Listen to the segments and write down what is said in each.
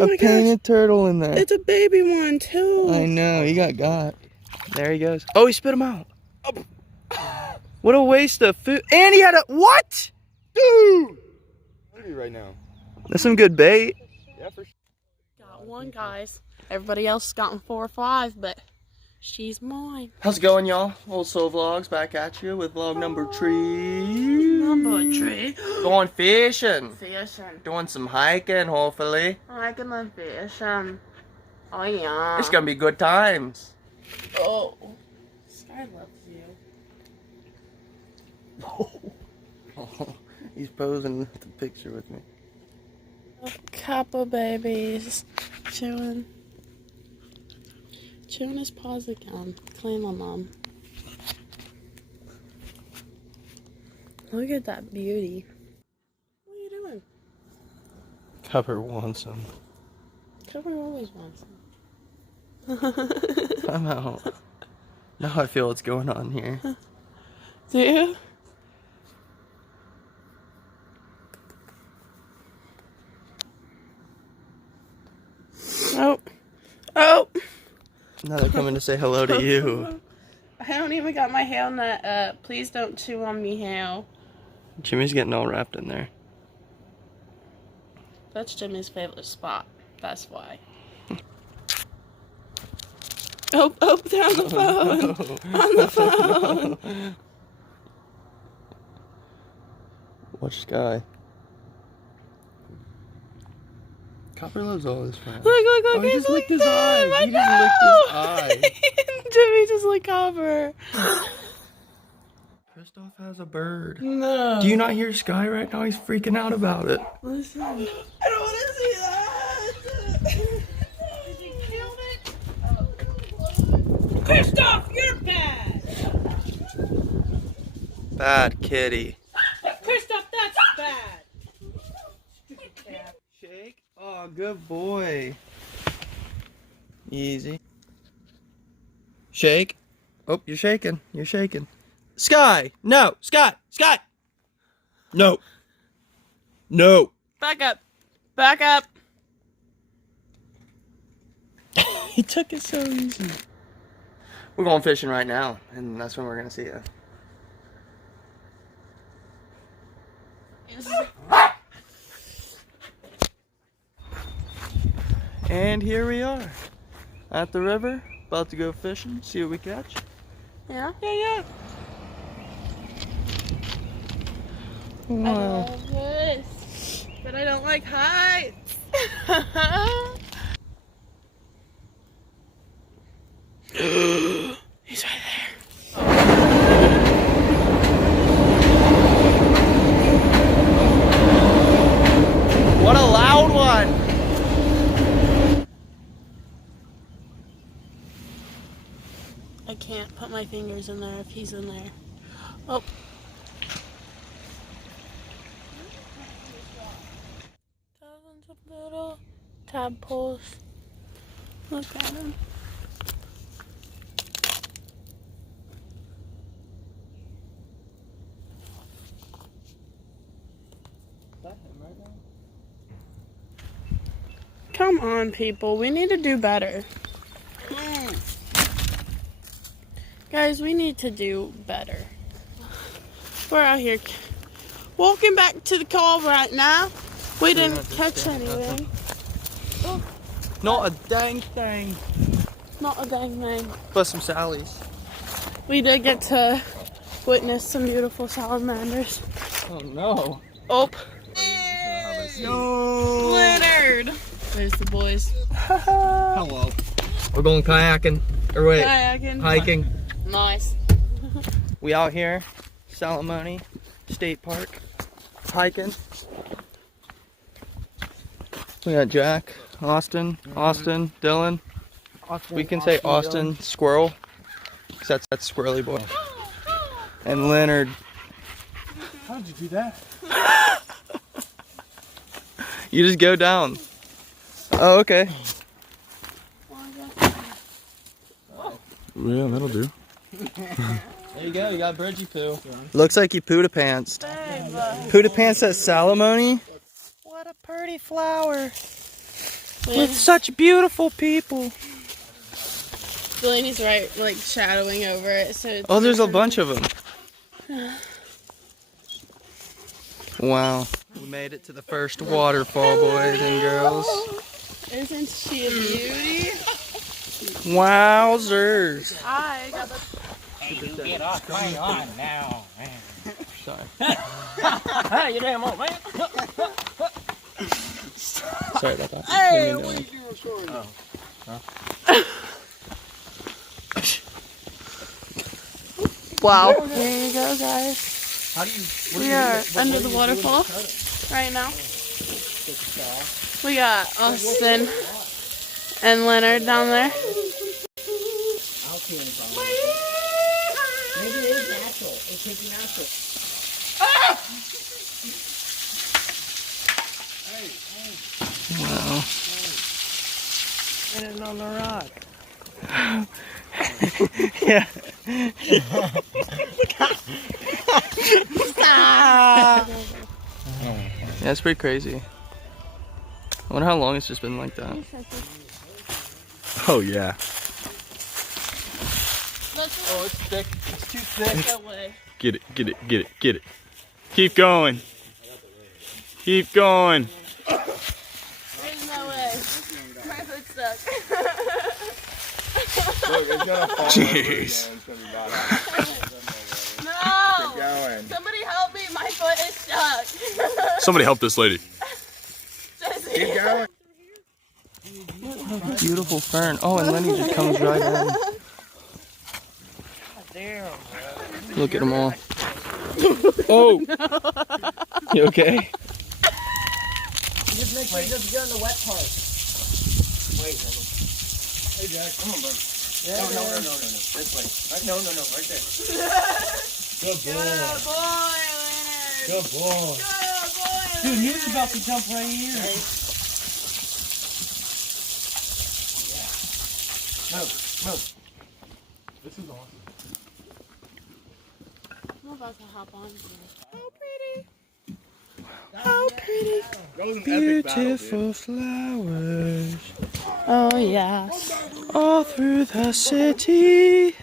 Oh a painted turtle in there. It's a baby one too. I know, he got. There he goes. Oh, he spit him out. Oh. What a waste of food. And he had a, what? Dude! What are you right now? That's some good bait. Yeah, for sure. Got one, guys. Everybody else has gotten 4 or 5, but she's mine. How's it going, y'all? Old Soul Vlogs back at you with vlog number 3. Number 3. Going fishing. Fishing. Doing some hiking, hopefully. Hiking and fishing. Oh, yeah. It's gonna be good times. Oh. Sky loves you. Oh, he's posing the picture with me. A couple babies chewing his paws again. Clean my mom. Look at that beauty. What are you doing? Copper wants him. Copper always wants him. I'm out. Now I feel what's going on here. Do you? Oh. Oh. Now they're coming to say hello to you. I don't even got my hair nut up. Please don't chew on me, hair. Jimmy's getting all wrapped in there. That's Jimmy's favorite spot. That's why. Oh, they're on the phone. On the phone. Watch Sky. Copper loves all his friends. Look, Oh, he just licked his eye. I He just licked his eye. Jimmy just licked Copper. Kristoff has a bird. No. Do you not hear Sky right now? He's freaking out about it. Listen. I don't want to see that. Did you kill it? Kristoff, you're bad. Bad kitty. Kristoff, that's bad. Shake. Oh, good boy. Easy. Shake. Oh, you're shaking. You're shaking. Sky! No! Sky! Sky! No. No. Back up. Back up. He took it so easy. We're going fishing right now, and that's when we're going to see you. And here we are at the river, about to go fishing, see what we catch. Yeah? Yeah. I Wow. love this. But I don't like heights. He's right there. What a loud one! I can't put my fingers in there if he's in there. Oh. Thousands of little tadpoles. Look at him. Come on, people. We need to do better. Guys, we need to do better. We're out here walking back to the car right now. We didn't catch anything. Oh, Not a dang thing. not a dang thing. But some Sallies. We did get to witness some beautiful salamanders. Oh no. Oh, No. Leonard. There's the boys. Hello. We're going kayaking. Or wait, Kayaking. hiking. Nice. We out here, Salamone State Park, hiking. We got Jack, Austin, Dylan. We can say Austin Squirrel, because that's Squirrely Boy. And Leonard. How did you do that? You just go down. Oh, okay. Yeah, that'll do. There you go, you got Bridgie poo. Looks like you pooed a pants. Babe, Pooed a pants at Salamone? What a pretty flower. with such beautiful people. Delaney's right, like shadowing over it. So it's Oh, there's a bunch of them. Wow. We made it to the first waterfall, boys and girls. Isn't she a beauty? Wowzers. I got the Get off my lawn now, man. Sorry. You damn old man. Sorry about that. Hey, Didn't mean to. wow. There you go, guys. How do you? We are under the waterfall right now. We got Austin and Leonard down there. Maybe it is natural. It's taking natural. Wow. Get it on the rock. Yeah. Yeah, it's pretty crazy. I wonder how long it's just been like that. Oh yeah. Oh, it's thick. It's too thick. No way. Get it, get it, get it, get it. Keep going. Keep going. There's no way. My foot's stuck. Look, it's gonna fall. Jeez. No! Keep going. Somebody help me. My foot is stuck. Somebody help this lady. Jesse. Keep going. Beautiful fern. Oh, and Lenny just comes right in. Damn. Look at them all. Oh! You okay? Just make sure it doesn't go in the wet part. Wait, hey Jack, come on, bud. No. This way. Right, no, right there. Good boy. Good boy, Leonard. Good boy. Good boy, Dude, he was Leonard. about to jump right here. Move. This is awesome. I'm about to hop on. How pretty. That was an epic battle, Beautiful flowers. Oh, yes. All through the city.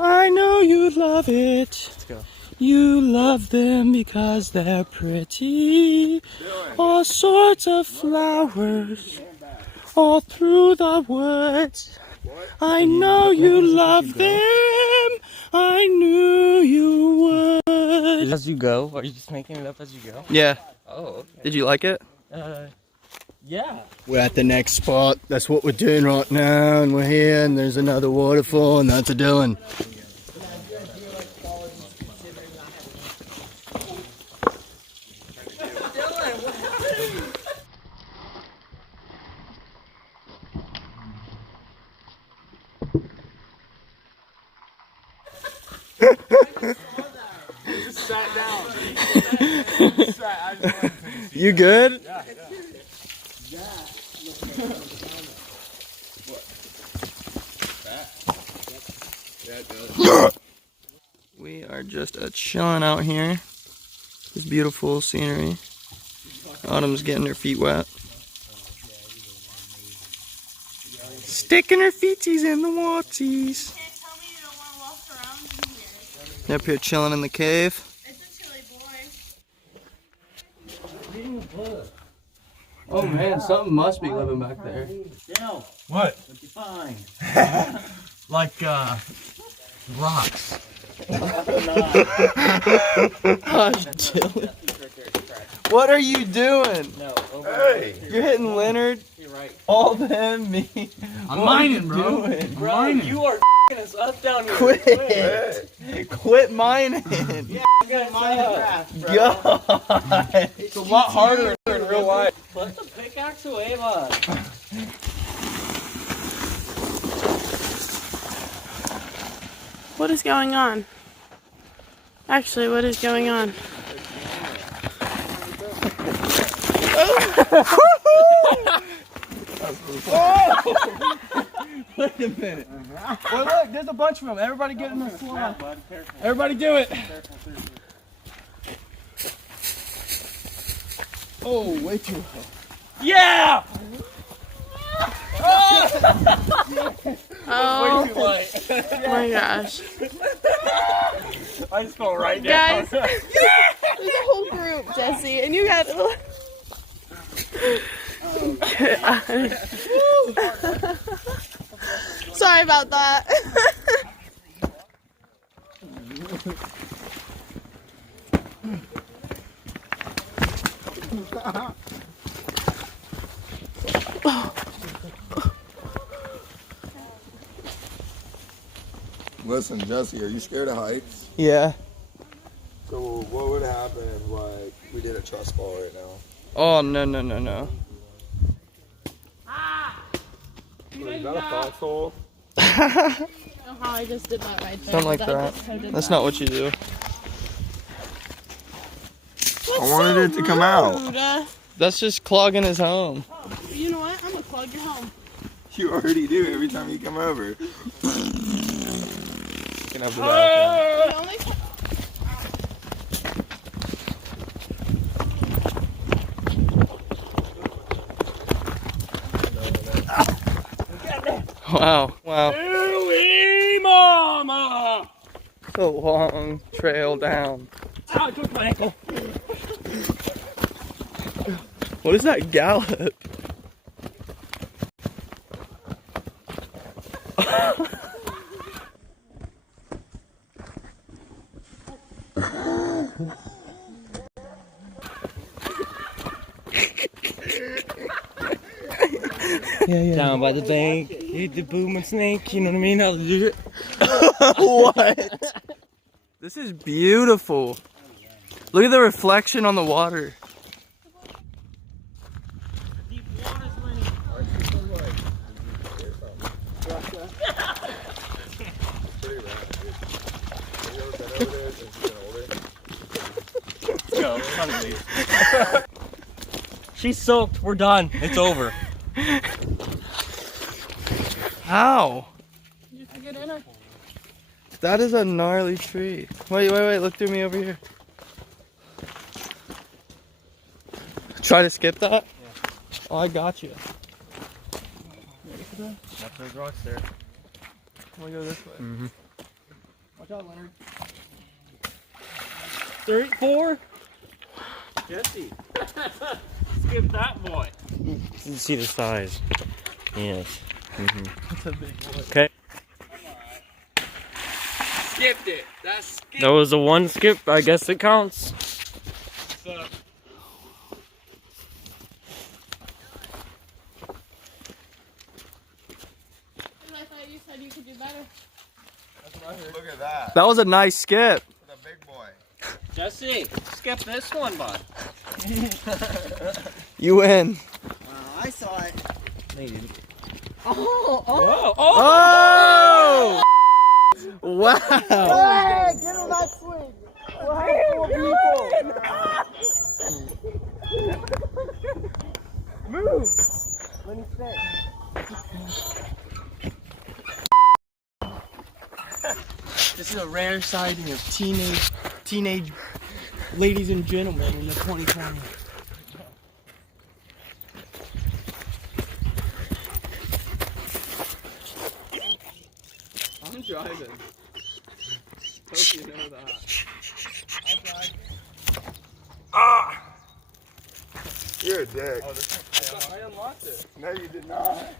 I know you love it. Let's go. You love them because they're pretty. All sorts of flowers. All through the woods. I know you love them. I knew you would. As you go? Are you just making it up as you go? Yeah. Oh, okay. Did you like it? Yeah. We're at the next spot. That's what we're doing right now, and we're here, and there's another waterfall, and that's a Dylan. Just sat down. You good? We are just chilling out here. This beautiful scenery. Autumn's getting her feet wet. Sticking her feeties in the watsies. Can't tell me you don't want to walk around in here. Up here chilling in the cave. It's a chilly boy. Oh man, something must be living back there. Dale, What? what'd you find? Like rocks. Gosh, Dylan. What are you doing? No, over Hey. You're hitting Leonard, You're right. all them, me. I'm What are you mining, bro. doing? Bro, Mining. you are us up down here. Quit. Quit mining. Minecraft, bro. God. It's a lot harder in real life. Put the pickaxe away, bud. What is going on? Actually, what is going on? Wait a minute. Well, look, there's a bunch of them. Everybody get in the sloth. Everybody do it. Oh, way too high. Yeah! Oh my gosh. I just fell right down. Guys, there's a whole group, Jesse, and you got Sorry about that. Listen, Jesse, are you scared of heights? Yeah. So what would happen if, like, we did a trust fall right now? Oh, no, no, no, no. Is that a foxhole? How I just did that right there. Something like that. That's not what you do. I wanted it to come out. That's just clogging his home. You know what? I'm gonna plug your home. You already do every time you come over. You can have the bathroom. The only time- Wow. Wow. Ooh, mama! It's a long trail down. Ow, I took my ankle. What is that gallop? Down by the bank, eat the booming snake, you know what I mean? How to do it. What? This is beautiful. Look at the reflection on the water. Deep water's winning. Let's go. It's time to leave. She's soaked. We're done. It's over. How? You can get in her. That is a gnarly tree. Wait, wait, wait. Look through me over here. Try to skip that? Yeah. Oh, I got you. Watch those rocks there. I'm gonna go this way. Mm-hmm. Watch out, Leonard. 34? Jesse. Skip that boy. You see the size. Yes. Mm-hmm. That's a big boy. Okay. Skipped it. That's skipped. That was a one skip. I guess it counts. I thought you said you could do better. That's what I heard. Look at that. That was a nice skip. The big boy. Jesse, skip this one, bud. You win. I saw it. No, you didn't. Oh, Whoa. Oh! Wow. Hey, get on that swing. We'll have 4 people. Move. Let me stay. This is a rare sighting of teenage ladies and gentlemen in the 2020. I'm driving. Hope you know that. You're a dick. I unlocked it. No, you did not.